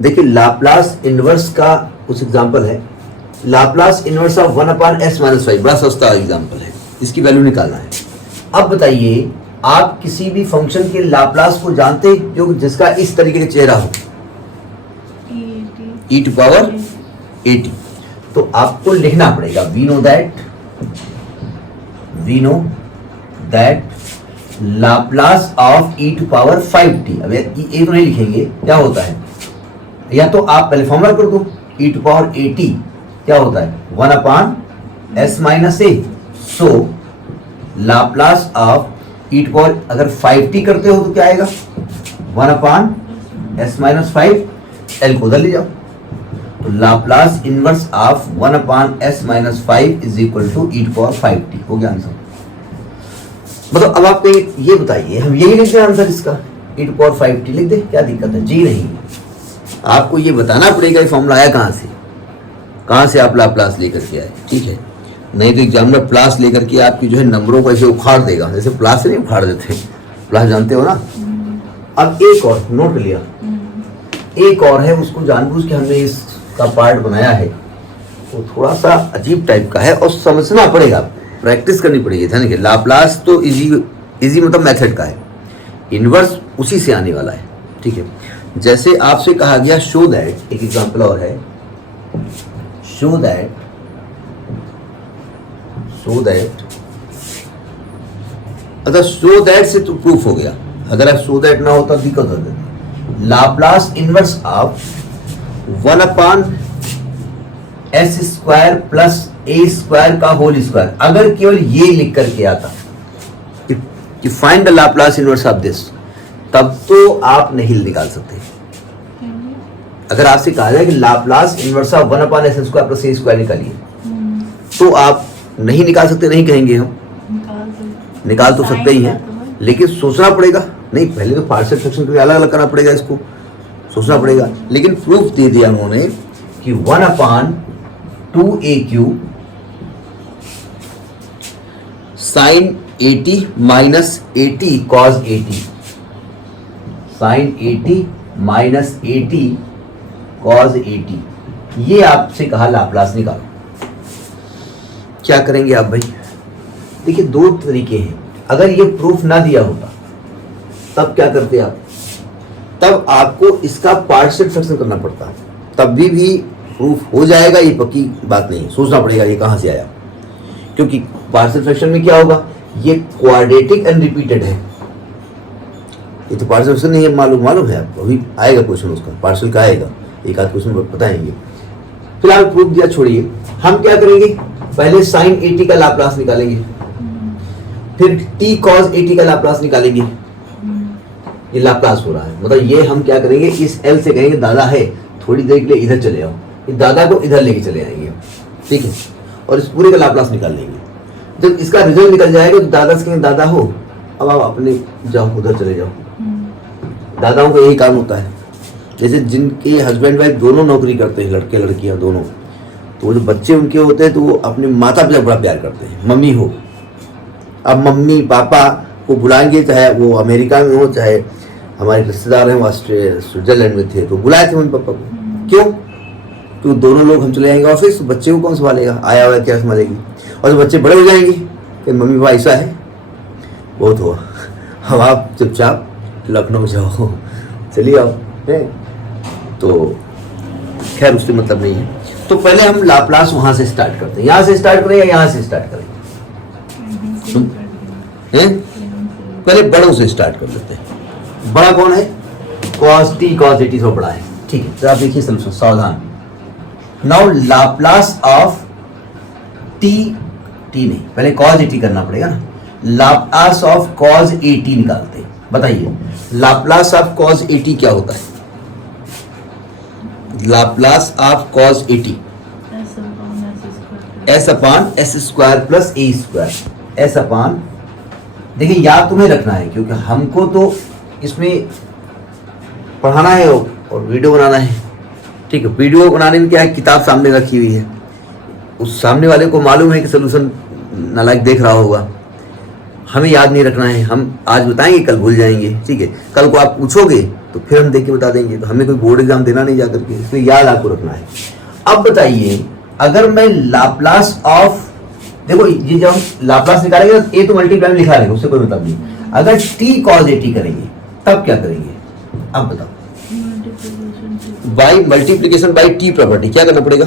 देखिए Laplace inverse का कुछ एग्जांपल है। लाप्लास इनवर्स ऑफ 1/s-5 बड़ा सस्ता एग्जांपल है, इसकी वैल्यू निकालना है। अब बताइए आप किसी भी फंक्शन के लाप्लास को जानते हैं जो जिसका इस तरीके का चेहरा हो, e⁻at। तो आपको लिखना पड़ेगा we know that Laplace of e⁵t। अब ये तो नहीं लिखेंगे, क्या होता है, या तो आप पहले फॉर्मूला कर दो, e⁻at क्या होता है 1/s-a। सो लाप्लास ऑफ अगर 5t करते हो तो क्या आएगा 1/s-5, l को उधर ले जाओ, तो Laplace inverse of 1/s-5 is equal to e⁵t हो गया आंसर। मतलब अब आप ये बताइए, हम यही लिख दें आंसर इसका, e⁵t लिख दे, क्या दिक्कत है? जी नहीं, आपको ये बताना पड़ेगा ये फॉर्मूला आया कहाँ से आप लाप्लास लेकर के आए, ठीक है? नहीं तो एग्जामिनर प्लास लेकर के आपकी जो है नंबरों को ऐसे उखाड़ देगा, जैसे प्लास से नहीं उखाड़ देते, प्लास जानते हो ना। अब एक और नोट लिया, एक और है, उसको जानबूझ के हमने इसका पार्ट बनाया है, वो थोड़ा सा अजीब टाइप का है और समझना पड़ेगा, प्रैक्टिस करनी पड़ेगी। ध्यान रखिए, लाप्लास तो इजी मतलब मेथड का है, इनवर्स उसी से आने वाला है, ठीक है? जैसे आपसे कहा गया शो दैट, एक एग्जांपल और है, शो दैट अगर शो दैट से तो प्रूफ हो गया, अगर आप शो दैट ना होता दिक्कत हो जाती। Laplace inverse of 1/s² plus a² का होल स्क्वायर, अगर केवल ये लिख करके आता कि find the Laplace inverse of this, तब तो आप नहीं निकाल सकते। अगर आपसे कहा जाए कि Laplace inverse of 1/s² plus a² निकालिए, तो आप नहीं निकाल सकते, नहीं कहेंगे हम, निकाल तो सकते ही हैं, लेकिन सोचना पड़ेगा। नहीं, पहले तो पार्शियल फ्रैक्शन के लिए अलग अलग करना पड़ेगा, इसको सोचना पड़ेगा। लेकिन प्रूफ दे दिया उन्होंने कि 1/2aq sin 80 minus 80 cos 80, sin 80 minus 80 cos 80, ये आपसे कहा लाप्लास निकालो। क्या करेंगे आप भाई? देखिए दो तरीके हैं, अगर ये प्रूफ ना दिया होता तब क्या करते आप? तब आपको इसका पार्शियल फ्रैक्शन करना पड़ता, तब भी प्रूफ हो जाएगा, ये पक्की बात नहीं, सोचना पड़ेगा ये कहाँ से आया, क्योंकि पार्शियल फ्रैक्शन में क्या होगा, ये क्वाड्रेटिक एंड रिपीटेड है, ये तो पार्शियल फ्रैक्शन नहीं है, मालूम है आपको, अभी आएगा क्वेश्चन उसका, पार्शियल का आएगा, एक आध क्वेश्चन बताएंगे। फिलहाल प्रूफ दिया छोड़िए, हम क्या करेंगे, पहले sin 80 का लाप्लास निकालेंगे, फिर t cos 80 का लाप्लास निकालेंगे। ये लाप्लास हो रहा है, मतलब ये हम क्या करेंगे, इस l से कहेंगे दादा है, थोड़ी देर के लिए इधर चले आओ, इस दादा को इधर लेके चले आएंगे, ठीक है? और इस पूरे का लाप्लास निकाल लेंगे। जब इसका रिजल्ट निकल जाएगा तो दादा से कहेंगे दादा हो, अब आप अपने जाओ, उधर चले जाओ। दादाओं का यही काम होता है, जैसे जिनके हस्बैंड वाइफ दोनों नौकरी करते हैं, लड़के लड़कियां दोनों, तो जो बच्चे उनके होते हैं तो वो अपने माता पिता बड़ा प्यार करते हैं, मम्मी हो। अब मम्मी पापा को बुलाएंगे, चाहे वो अमेरिका में हो, चाहे हमारे रिश्तेदार हैं वो स्विट्जरलैंड में थे, तो बुलाए थे मम्मी पापा को, क्यों? तो दोनों लोग हम चले जाएंगे ऑफिस, तो बच्चे को कौन संभालेगा, आया हुआ क्या संभालेगी? और जब बच्चे बड़े हो जाएंगे कि मम्मी पापा ऐसा है, बहुत हुआ, अब आप चुपचाप लखनऊ जाओ, चलिए आओ, तो खैर उससे मतलब नहीं है। तो पहले हम लाप्लास वहां से स्टार्ट करते हैं, यहां से स्टार्ट करें या यहां से स्टार्ट करें? पहले बड़ों से स्टार्ट कर लेते हैं। बड़ा कौन है? cos t cos 80 से बड़ा है, ठीक है? तो आप देखिए सॉल्यूशन, सावधान। नाउ लाप्लास ऑफ t नहीं, पहले cos 80 करना पड़ेगा ना, लाप्लास ऑफ cos 80 निकालते हैं। बताइए लाप्लास ऑफ cos 80 क्या होता है? Laplace of cos 80 s/s² plus a², s/, देखिए याद तुम्हें रखना है, क्योंकि हमको तो इसमें पढ़ाना है और वीडियो बनाना है, ठीक है? वीडियो बनाने में क्या है, किताब सामने रखी हुई है, उस सामने वाले को मालूम है कि सोल्यूशन नालायक देख रहा होगा, हमें याद नहीं रखना है, हम आज बताएंगे कल भूल जाएंगे, ठीक है। कल को आप पूछोगे तो फिर हम देख के बता देंगे, तो हमें कोई बोर्ड एग्जाम देना नहीं जा करके, इसलिए याद आपको रखना है। अब बताइए, अगर मैं लाप्लास ऑफ, देखो ये जब हम लाप्लास निकालेंगे तो ए तो मल्टीप्लाई में लिखा रहेगा, उससे कोई मतलब नहीं। अगर टी कॉज ए टी करेंगे तब क्या करेंगे, अब बताओ। By multiplication by T property, क्या करना पड़ेगा,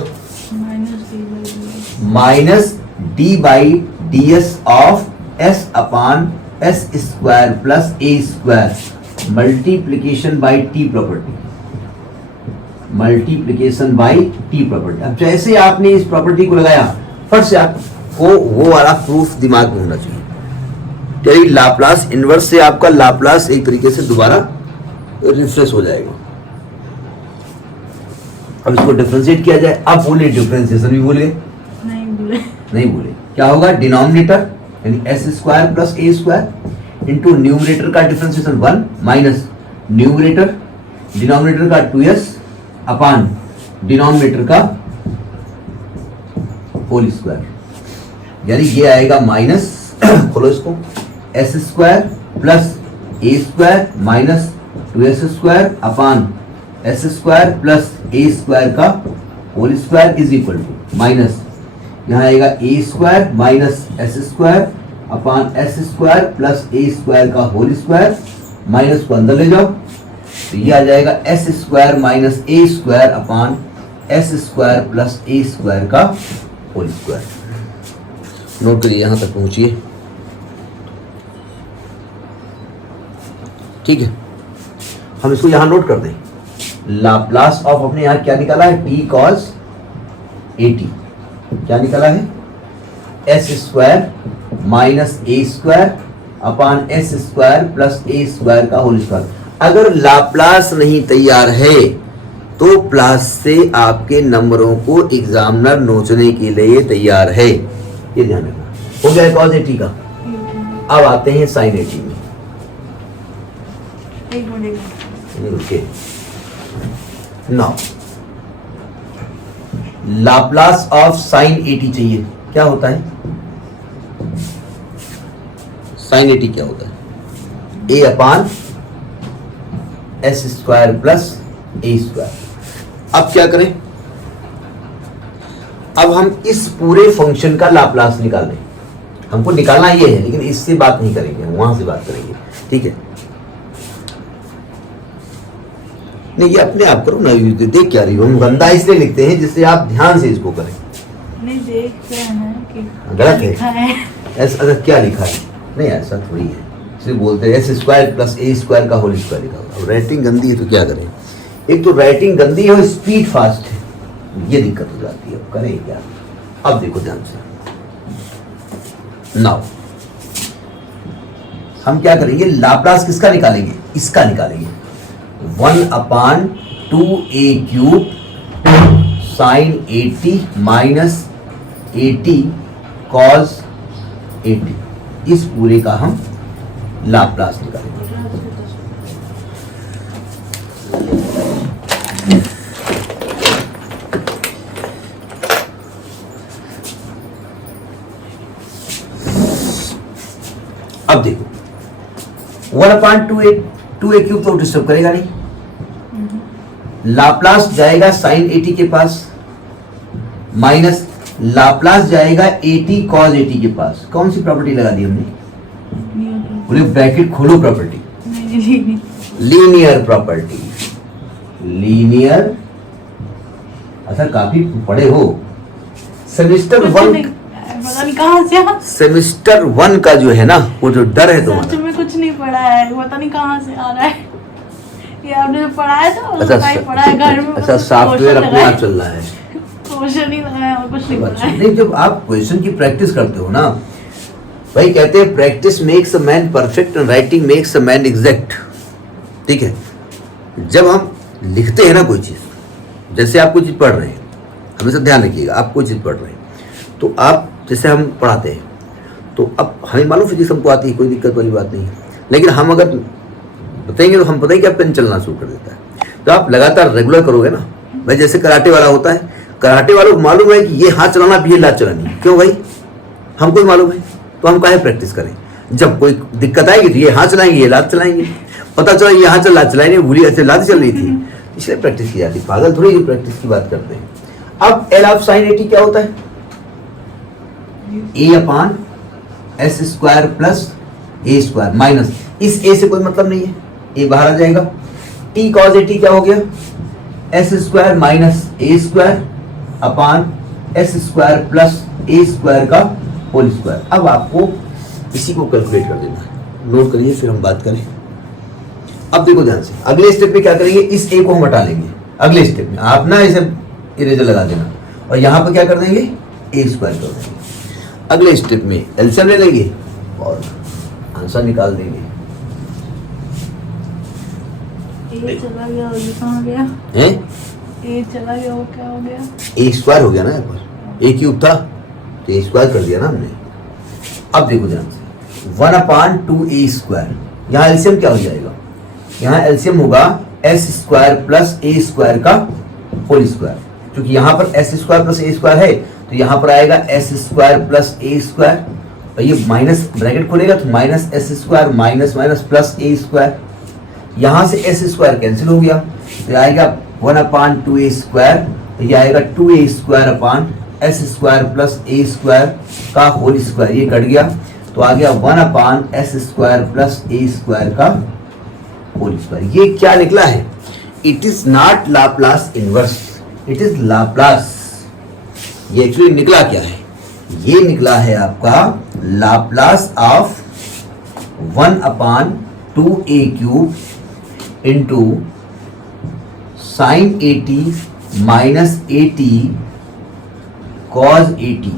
minus D by D S of S upon s square plus a square multiplication by T property, multiplication by T property. अब जैसे आपने इस प्रॉपर्टी को लगाया, फट से आपको वो वाला प्रूफ दिमाग में होना चाहिए। तेरी लाप्लास इनवर्स से आपका लाप्लास एक तरीके से दोबारा रिफ्रेश हो जाएगा। अब इसको डिफरेंशिएट किया जाए, अब बोले डिफरेंशिएशन भी भूल गए, नहीं भूले। क्या होगा, डिनोमिनेटर यानी s square plus a square into numerator का डिफरेंशिएशन 1 माइनस न्यूमरेटर डिनोमिनेटर का 2s अपान डिनोमिनेटर का होल स्क्वायर, यानी ये आएगा माइनस खोलो इसको, s square plus a square minus 2s square upon s square plus a square का whole square is equal to minus, यहाँ आएगा a square minus s square upon s square plus a square का whole square, minus को अंदर ले जाओ तो ये आ जाएगा s square minus a square upon s square plus a square का होल स्क्वायर। नोट करिए, यहां तक पहुंचिए, ठीक है। हम इसको यहां नोट कर दें, लाप्लास ऑफ अपने यहां क्या निकाला है, टी कॉस ए टी, क्या निकाला है, s square minus a square upon s square plus a square का होल स्क्वायर। अगर लाप्लास नहीं तैयार है तो प्लस से आपके नंबरों को एग्जामिनर नोचने के लिए तैयार है, ये ध्यान रखना। हो गया कॉस ए टी का। अब आते हैं साइन ए टी में, okay. Now Laplace of sine A T चाहिए, क्या होता है साइन ए टी, क्या होता है, ए अपान s square plus a square. अब क्या करें, अब हम इस पूरे फंक्शन का लाप्लास निकाल लें, हमको निकालना ये है, लेकिन इससे बात नहीं करेंगे, हम वहां से बात करेंगे, ठीक है। नहीं ये अपने आप करो ना, देख क्या रही हो, हम गंदा इसलिए लिखते हैं जिससे आप ध्यान से इसको करें। नहीं देख रहे हैं कि गलत है ऐसा, क्या लिखा है, नहीं ऐसा थोड़ी है, इसलिए बोलते हैं S square plus a square का होल स्क्वायर लिखा होगा। अब राइटिंग गंदी है तो क्या करें, एक तो राइटिंग गंदी है और स्पीड फास्ट है, ये दिक्कत हो जाती है, करें क्या। अब देखो ध्यान से, नाउ हम क्या करेंगे, लाप्लास किसका निकालेंगे, इसका निकालेंगे, 1 अपान 2a cube sine 80 minus 80 cos 80, इस पूरे का हम लाप्लास निकालेंगे। अब देखो 1 अपान 2a क्यूब तो डिस्टर्ब करेगा नहीं, लाप्लास जाएगा साइन 80 के पास माइनस लाप्लास जाएगा 80 कॉस 80 के पास। कौन सी प्रॉपर्टी लगा दी हमने, पूरे ब्रैकेट खोलो, प्रॉपर्टी लीनियर प्रॉपर्टी, लीनियर। अच्छा काफी पढ़े हो, सेमिस्टर 1 सेमिस्टर 1 का जो है ना वो जो डर है तुम्हारा, सच में कुछ नहीं पढ़ा है, पता नहीं कहाँ से आ रहा है ये आपने जो पढ़ाया था। अच्छा पढ़ा है घर में, अच्छा सॉफ्टवेयर अपने आप चल रहा है, क्वेश्चन ही लगाया और कुछ नहीं पढ़ा है। नहीं जब आप क्वेश्चन की प्रैक्टिस करते हो ना भाई, कहते हैं practice makes a man perfect and writing makes a man exact, ठीक है। जब हम लिखते हैं ना कोई चीज़, जैसे आप कोई चीज़ पढ़ रहे हैं, हमेशा ध्यान रखिएगा, आप कोई चीज़ पढ़ रहे हैं तो आप जैसे हम पढ़ाते हैं तो अब हमें मालूम फिजिक्स हमको आती है, कोई दिक्कत वाली बात नहीं है, लेकिन हम अगर बताएंगे तो हम पता ही क्या पेन चलना शुरू कर देता है। तो आप लगातार रेगुलर करोगे ना भाई, जैसे कराटे वाला होता है, कराटे वालों को मालूम है कि ये हाथ चलाना भी ये लात चलानी, क्यों भाई हमको ही मालूम है, तो हम काहे प्रैक्टिस करें। जब कोई दिक्कत आएगी तो ये हाथ चलाएंगे, ये लात चलाएंगे, पता चला ये हाथ लात चलाएंगे, भूली ऐसे लात चल रही थी, इसलिए प्रैक्टिस की जाती है। पागल थोड़ी प्रैक्टिस की बात करते हैं। अब एल ऑफ साइन 80 क्या होता है? ए अपान s square plus a square minus, इस ए से कोई मतलब नहीं है, ए बाहर आ जाएगा। टी कॉज 80 क्या हो गया? S square minus a square upon s square plus a square का होल स्क्वायर। अब आपको इसी को कैलकुलेट कर देना है, नोट करिए फिर हम बात करें। अब देखो ध्यान से, अगले स्टेप में क्या करेंगे, इस ए को हम हटा लेंगे। अगले स्टेप में आप ना इसे इरेजर लगा देना और यहाँ पर क्या कर देंगे, ए स्क्वायर कर देंगे। अगले स्टेप में एलसीएम ले लेंगे और आंसर निकाल देंगे। ए चला गया और ये कहाँ गया? हैं? ए चला गया, वो क्या हो गया? ए स्क्वायर हो गया ना, यहाँ पर ए क्यूब था तो ए स्क्वायर कर दिया ना हमने। अब देखो ध्यान से, 1/2 ए स्क्वायर, यहाँ एलसीएम क्या हो जाएगा? यहाँ एलसीएम होगा s square plus a square का होल स्क्वायर, क्योंकि यहाँ पर s square plus a square है तो यहाँ पर आएगा s square plus a square, और ये माइनस ब्रैकेट खोलेगा तो minus s square minus minus plus a square, यहाँ से एस स्क्वायर कैंसिल हो गया तो आएगा 1/2 ए स्क्वायर, तो ये आएगा 2 a square upon s square plus a square का होल स्क्वायर, ये कट गया तो आ गया 1/s square plus a square का होल स्क्वायर। ये क्या निकला है? It is not Laplace inverse, it is Laplace. ये एक्चुअली निकला क्या है? ये निकला है आपका Laplace of 1/2 a cube into sine 80 minus 80 cos 80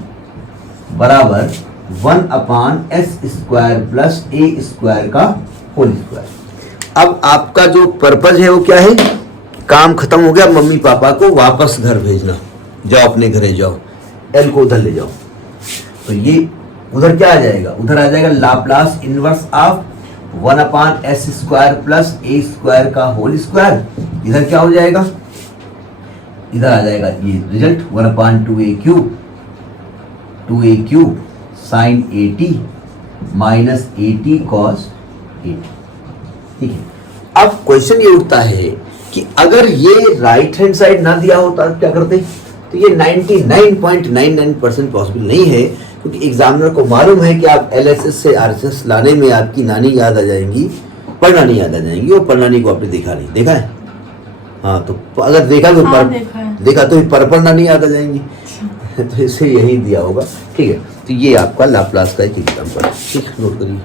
बराबर 1/s square plus a square का होल स्क्वायर। अब आपका जो पर्पज है वो क्या है? काम खत्म हो गया, मम्मी पापा को वापस घर भेजना, जाओ अपने घरे जाओ, एल को उधर ले जाओ, तो ये उधर क्या आ जाएगा? उधर आ जाएगा Laplace inverse of 1/s square plus a square का होल स्क्वायर। इधर क्या हो जाएगा? इधर आ जाएगा ये result 1/2 a cube 2a cube sine 80 minus 80 cos 80। ठीक है, अब क्वेश्चन ये उठता है कि अगर ये राइट हैंड साइड ना दिया होता क्या करते? तो ये 99.99% पॉसिबल नहीं है, क्योंकि एग्जामिनर को मालूम है कि आप एलएसएस से आरएसएस लाने में आपकी नानी याद आ जाएंगी, परनानी याद आ जाएंगी, और परनानी को आपने देखा नहीं, देखा है? हाँ, तो अगर देखा तो देखा तो पर नानी याद आ जाएंगी तो इसे यही दिया होगा। ठीक है, तो ये आपका लाप्लास का एक एग्जाम्पल है, ठीक, नोट करिए।